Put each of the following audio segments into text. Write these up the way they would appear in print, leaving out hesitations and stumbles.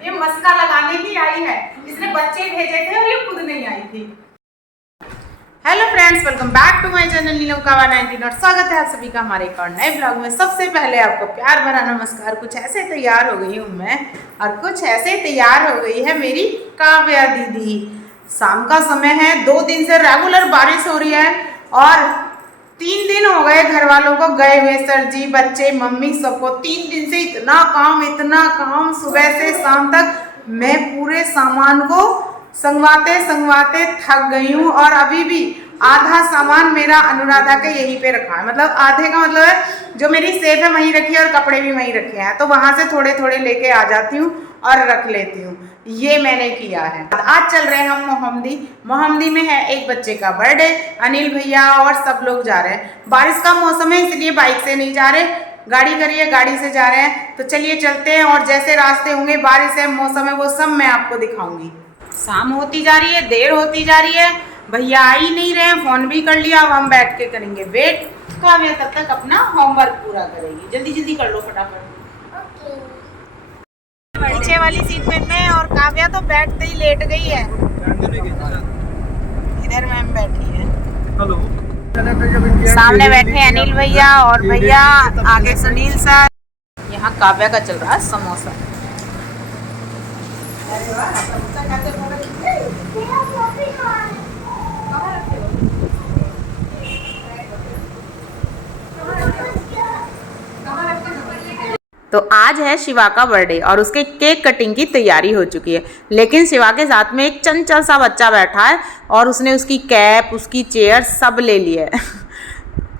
ये मस्का लगाने ही आई है। इसने बच्चे भेजे थे और ये खुद नहीं आई थी। Hello friends, welcome back to my channel Neelam कावा 19 और स्वागत है आप सभी का हमारे एक और नए ब्लॉग में। सबसे पहले आपको प्यार भरा नमस्कार। कुछ ऐसे तैयार हो गई हूँ मैं और कुछ ऐसे तैयार हो गई है मेरी काव्या दीदी। शाम का समय है, 2 दिन से रेगुलर बारिश हो रही है और 3 दिन हो गए घर वालों को गए हुए, सर जी, बच्चे, मम्मी, सबको 3 दिन से इतना काम, सुबह से शाम तक मैं पूरे सामान को संगवाते थक गई हूँ। और अभी भी आधा सामान मेरा अनुराधा के यहीं पे रखा है। मतलब आधे का मतलब है जो मेरी सेफ है वहीं रखी है और कपड़े भी वहीं रखे हैं, तो वहां से थोड़े थोड़े लेके आ जाती हूँ और रख लेती हूँ। ये मैंने किया है। आज चल रहे हैं हम मोहम्मदी में है एक बच्चे का बर्थडे। अनिल भैया और सब लोग जा रहे हैं। बारिश का मौसम है इसलिए बाइक से नहीं जा रहे, गाड़ी करिए, गाड़ी से जा रहे हैं। तो चलिए चलते हैं और जैसे रास्ते होंगे, बारिश है, मौसम है, वो सब मैं आपको दिखाऊंगी। शाम होती जा रही है, देर होती जा रही है, भैया आ ही नहीं रहे, फोन भी कर लिया। अब हम बैठ के करेंगे वेट। काव्या तब तक अपना होमवर्क पूरा करेगी। जल्दी जल्दी कर लो फटाफट। पीछे वाली सीट पे मैं और काव्या तो बैठते ही लेट गई है। इधर मैम बैठी है। हेलो। सामने बैठे अनिल भैया और भैया आगे सुनील सर। यहाँ काव्या का चल रहा है समोसा। तो आज है शिवा का बर्थडे और उसके केक कटिंग की तैयारी हो चुकी है, लेकिन शिवा के साथ में एक चंचल सा बच्चा बैठा है और उसने उसकी कैप, उसकी चेयर सब ले ली है।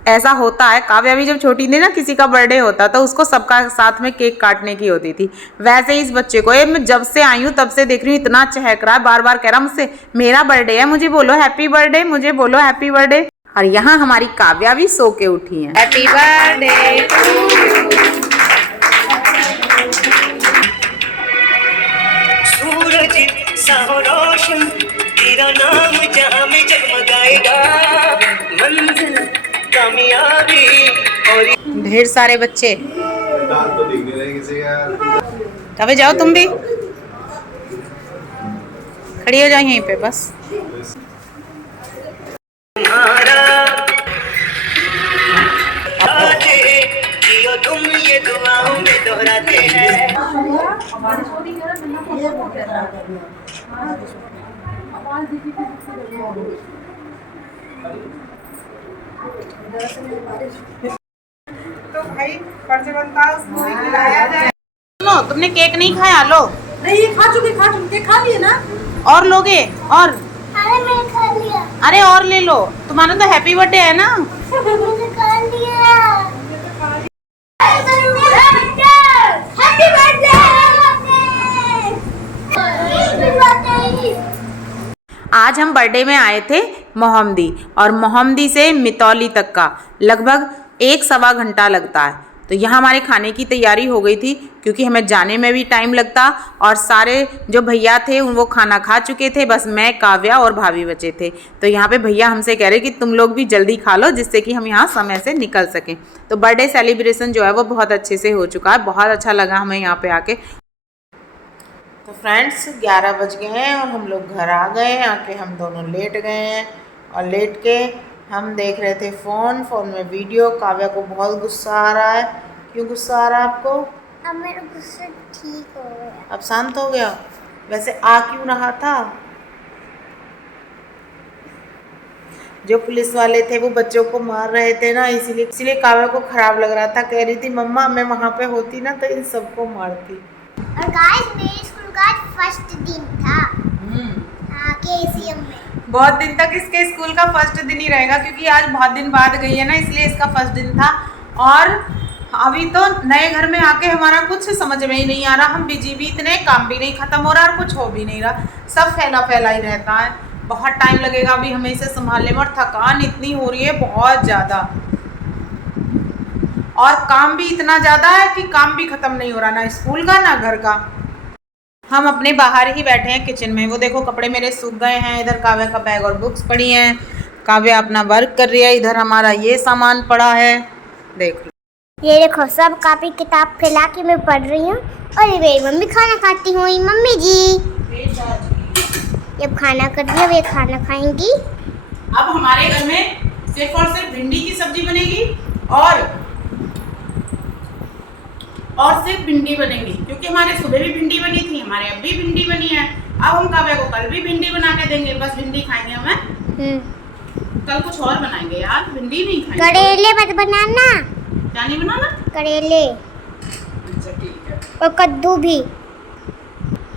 ऐसा होता है, काव्या भी जब छोटी थी ना, किसी का बर्थडे होता तो उसको सबका साथ में केक काटने की होती थी। वैसे ही इस बच्चे को, मैं जब से आई हूँ तब से देख रही हूँ, इतना चहक रहा है, बार बार कह रहा मुझसे मेरा बर्थडे है, मुझे बोलो हैप्पी बर्थडे, मुझे बोलो हैप्पी बर्थडे। और यहाँ हमारी काव्या भी सो के उठी है। Happy birthday. रोशन तेरा नाम जहां में जगमगाएगा, मंजिल कामयाबी। और ढेर सारे बच्चे तो दिखने रहे किसी यार। कभी जाओ तुम भी, खड़ी हो जाओ यहीं पे बस। तुम ये दुआओं में दोहराते हैं। तो भाई फर्ज बनता है उसको खिलाया जाए। लो, तुमने केक नहीं खाया? लो। नहीं, खा चुके केक खा लिए ना। और लोगे? और अरे मैं खा लिया। अरे और ले लो, तुम्हारा तो हैप्पी बर्थडे है ना। मैंने खा लिया। आज हम बर्थडे में आए थे मोहम्मदी, और मोहम्मदी से मितौली तक का लगभग 1-1.25 घंटा लगता है। तो यहाँ हमारे खाने की तैयारी हो गई थी क्योंकि हमें जाने में भी टाइम लगता, और सारे जो भैया थे वो खाना खा चुके थे, बस मैं, काव्या और भाभी बचे थे। तो यहाँ पे भैया हमसे कह रहे कि तुम लोग भी जल्दी खा लो जिससे कि हम यहाँ समय से निकल सकें। तो बर्थडे सेलिब्रेशन जो है वो बहुत अच्छे से हो चुका है, बहुत अच्छा लगा हमें यहाँ पे आके। तो फ्रेंड्स 11 बज गए हैं और हम लोग घर आ गए हैं। आके हम दोनों लेट गए हैं और लेट के हम देख रहे थे फ़ोन में वीडियो। काव्या को बहुत गुस्सा आ रहा है। क्यों गुस्सा आ रहा है आपको? अब मेरा गुस्सा ठीक हो गया, अब शांत हो गया। वैसे आ क्यों रहा था? जो पुलिस वाले थे वो बच्चों को मार रहे थे ना, इसीलिए काव्या को खराब लग रहा था। कह रही थी मम्मा मैं वहाँ पे होती ना तो इन सबको मारती। और गाइस मेरे स्कूल का फर्स्ट दिन था। केसीएम में बहुत दिन तक इसके स्कूल का फर्स्ट दिन ही रहेगा, क्योंकि आज बहुत दिन बाद गई है ना, इसलिए इसका फर्स्ट दिन था। और अभी तो नए घर में आके हमारा कुछ समझ में ही नहीं आ रहा। हम बिजी भी इतने, काम भी नहीं खत्म हो रहा और कुछ हो भी नहीं रहा, सब फैला ही रहता है। बहुत टाइम लगेगा अभी हमें इसे संभालने में, और थकान इतनी हो रही है बहुत ज़्यादा, और काम भी इतना ज़्यादा है कि काम भी खत्म नहीं हो रहा, ना स्कूल का ना घर का। हम अपने बाहर ही बैठे हैं किचन में। वो देखो कपड़े मेरे सूख गए हैं, इधर काव्या का बैग और बुक्स पड़ी हैं, काव्या अपना वर्क कर रही है, इधर हमारा ये सामान पड़ा है, देख लो। ये देखो सब कॉपी किताब फैला के मैं पढ़ रही हूँ और ये मेरी मम्मी खाना खाती हुई। मम्मी जी जब खाना कर रही है, वे खाना खाएंगी। अब हमारे घर में सिर्फ और सिर्फ भिंडी की सब्जी बनेगी और सिर्फ भिंडी बनेगी, क्योंकि हमारे सुबह भी भिंडी बनी थी, हमारे अब भी भिंडी बनी है। अब हम काव्या को कल भी भिंडी बना के देंगे, बस भिंडी खाएंगे हमें। कल कुछ और बनाएंगे यार, भिंडी नहीं खाएंगे। करेले मत बनाना। क्या नहीं बनाना? करेले। अच्छा ठीक है। और कद्दू भी।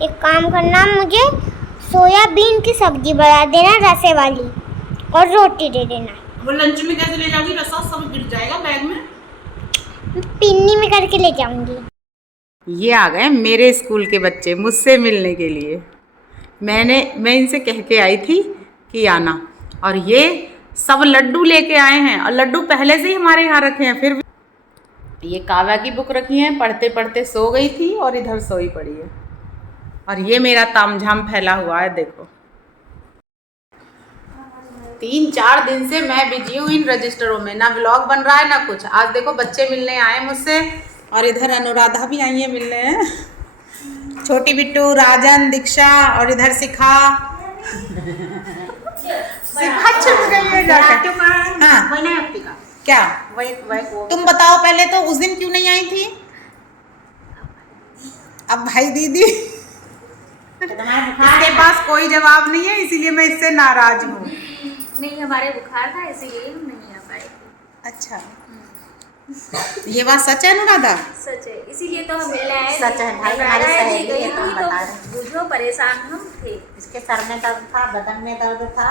एक काम करना, मुझे सोयाबीन की सब्जी बना देना रसे वाली और रोटी दे देना। वो लंच में कैसे ले जाओगी? रसा सब गिर जाएगा बैग में। पिन्नी में करके ले जाऊंगी। ये आ गए मेरे स्कूल के बच्चे मुझसे मिलने के लिए। मैं इनसे कह के आई थी कि आना, और ये सब लड्डू लेके आए हैं, और लड्डू पहले से ही हमारे यहाँ रखे हैं। फिर भी ये काव्या की बुक रखी है, पढ़ते पढ़ते सो गई थी और इधर सोई पड़ी है। और ये मेरा तामझाम फैला हुआ है, देखो 3-4 दिन से मैं बिजी हूँ इन रजिस्टरों में, ना व्लॉग बन रहा है ना कुछ। आज देखो बच्चे मिलने आए मुझसे, और इधर अनुराधा भी आई है मिलने। छोटी बिट्टू, राजन, दीक्षा, और इधर शिखा छुप गई है जाकर। हाँ क्या तुम बताओ पहले तो, उस दिन क्यों नहीं आई थी? अब भाई दीदी इसके पास कोई जवाब नहीं है, इसीलिए मैं इससे नाराज हूँ। नहीं, हमारे बुखार था इसीलिए हम नहीं आ पाए थे। अच्छा, ये बात सच है अनुराधा? सच है, इसीलिए तो हम मिलने आए। सच है भाई, हमारी सहेली है, तो हम बता रहे। बुझो परेशान हम थे। इसके सर में दर्द था, बदन में दर्द था,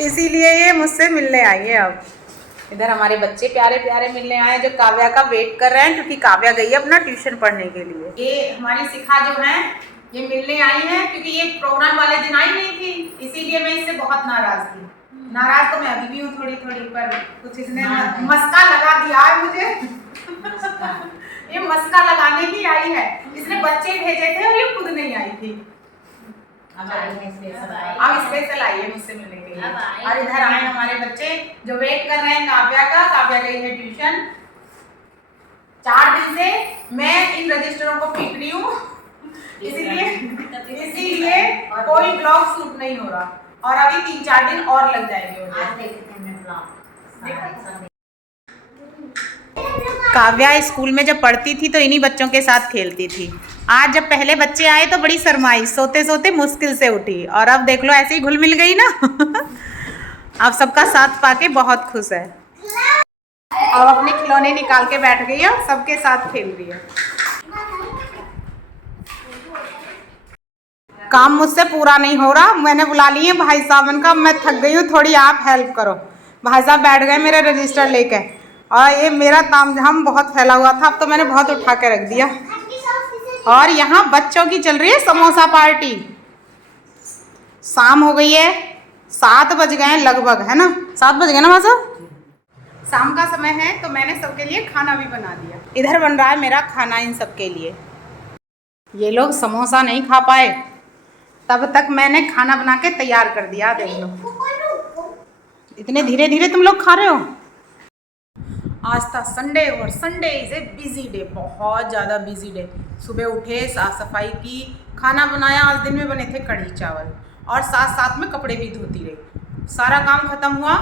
इसीलिए ये मुझसे मिलने आई है। अब इधर हमारे बच्चे प्यारे प्यारे मिलने आए, जो काव्या का वेट कर रहे हैं, क्योंकि काव्या गई है अपना ट्यूशन पढ़ने के लिए। ये हमारी शिखा जो है ये मिलने आई है, क्योंकि ये प्रोग्राम वाले दिन आई नहीं थी, इसीलिए मैं इससे बहुत नाराज थी। नाराज तो मैं अभी भी हूँ थोड़ी थोड़ी, पर कुछ इसने मस्का लगा दिया है मुझे। ये मस्का लगाने की आई है, इसने बच्चे भेजे थे और ये खुद नहीं आई थी। अब स्पेशल आई है मुझसे मिलने के लिए। और इधर आए हमारे बच्चे जो वेट कर रहे हैं काव्या का। काव्या गई है ट्यूशन। 4 दिन से मैं इन रजिस्टरों को पीट रही हूँ, इसीलिए कोई ब्लॉग शूट नहीं हो रहा, और अभी 3-4 दिन और लग जाएंगे। काव्या स्कूल में जब पढ़ती थी तो इन्हीं बच्चों के साथ खेलती थी। आज जब पहले बच्चे आए तो बड़ी शर्माई, सोते सोते मुश्किल से उठी, और अब देख लो ऐसे ही घुल मिल गई ना। अब सबका साथ पाके बहुत खुश है। अब अपने खिलौने निकाल के बैठ गई है, सबके साथ खेल रही है। काम मुझसे पूरा नहीं हो रहा, मैंने बुला लिए भाई साहब, इनका मैं थक गई हूँ, थोड़ी आप हेल्प करो। भाई साहब बैठ गए मेरे रजिस्टर लेके, और ये मेरा तामझाम बहुत फैला हुआ था, अब तो मैंने बहुत उठा के रख दिया। और यहाँ बच्चों की चल रही है समोसा पार्टी। शाम हो गई है, 7 बज गए हैं लगभग, है ना? 7 बज गए ना माँ साहब? शाम का समय है, तो मैंने सबके लिए खाना भी बना दिया। इधर बन रहा है मेरा खाना इन सबके लिए। ये लोग समोसा नहीं खा पाए, तब तक मैंने खाना बना के तैयार कर दिया। देख लो इतने धीरे धीरे तुम लोग खा रहे हो। आज था संडे, और Sunday is a busy day, बहुत ज़्यादा बिजी डे। सुबह उठे, साफ़ सफाई की, खाना बनाया। आज दिन में बने थे कढ़ी चावल, और साथ साथ में कपड़े भी धोती रही। सारा काम खत्म हुआ,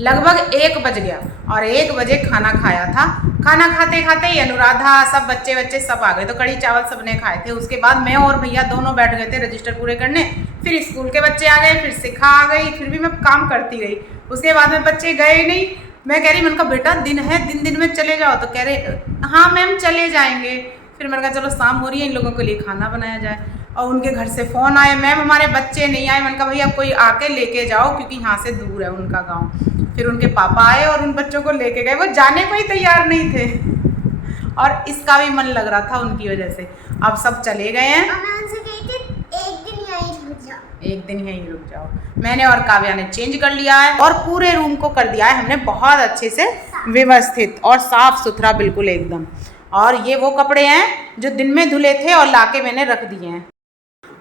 लगभग 1 बज गया, और 1 बजे खाना खाया था। खाना खाते खाते ही अनुराधा, सब बच्चे सब आ गए, तो कढ़ी चावल सबने खाए थे। उसके बाद मैं और भैया दोनों बैठ गए थे रजिस्टर पूरे करने। फिर स्कूल के बच्चे आ गए, फिर शिखा आ गई, फिर भी मैं काम करती रही। उसके बाद में बच्चे गए नहीं। मैं कह रही, मैंने कहा बेटा दिन है, दिन में चले जाओ, तो कह रहे हाँ मैम चले जाएंगे। फिर मैंने कहा चलो शाम हो रही है, इन लोगों के लिए खाना बनाया जाए। और उनके घर से फ़ोन आए, मैम हमारे बच्चे नहीं आए। मैंने कहा भैया कोई आके लेके जाओ, क्योंकि यहाँ से दूर है उनका गांव। फिर उनके पापा आए और उन बच्चों को लेके गए, वो जाने को ही तैयार नहीं थे, और इसका भी मन लग रहा था उनकी वजह से। अब सब चले गए हैं। मैं उनसे कही थी एक दिन यहीं रुक जाओ। मैंने और काव्या ने चेंज कर लिया है, और पूरे रूम को कर दिया है हमने बहुत अच्छे से व्यवस्थित और साफ सुथरा बिल्कुल एकदम। और ये वो कपड़े हैं जो दिन में धुले थे और लाके मैंने रख दिए हैं।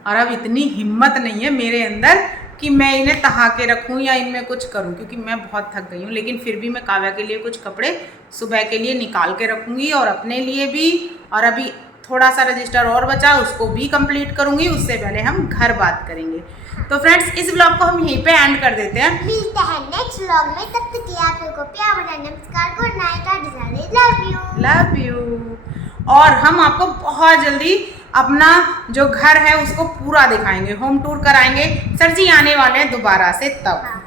और अब इतनी हिम्मत नहीं है मेरे अंदर कि मैं इन्हें तहा के रखूं या इनमें कुछ करूं, क्योंकि मैं बहुत थक गई हूँ। लेकिन फिर भी मैं काव्या के लिए कुछ कपड़े सुबह के लिए निकाल के रखूंगी और अपने लिए भी। और अभी थोड़ा सा रजिस्टर और बचा, उसको भी कंप्लीट करूंगी। उससे पहले हम घर बात करेंगे। तो फ्रेंड्स, इस ब्लॉग को हम यहीं पे एंड कर देते हैं। मिलते हैं नेक्स्ट व्लॉग में, तब तक के लिए आप लोगों को प्यार भरा नमस्कार, good night, love you. Love you. और हम आपको बहुत जल्दी अपना जो घर है उसको पूरा दिखाएंगे, होम टूर कराएंगे। सर जी आने वाले हैं दोबारा से तब।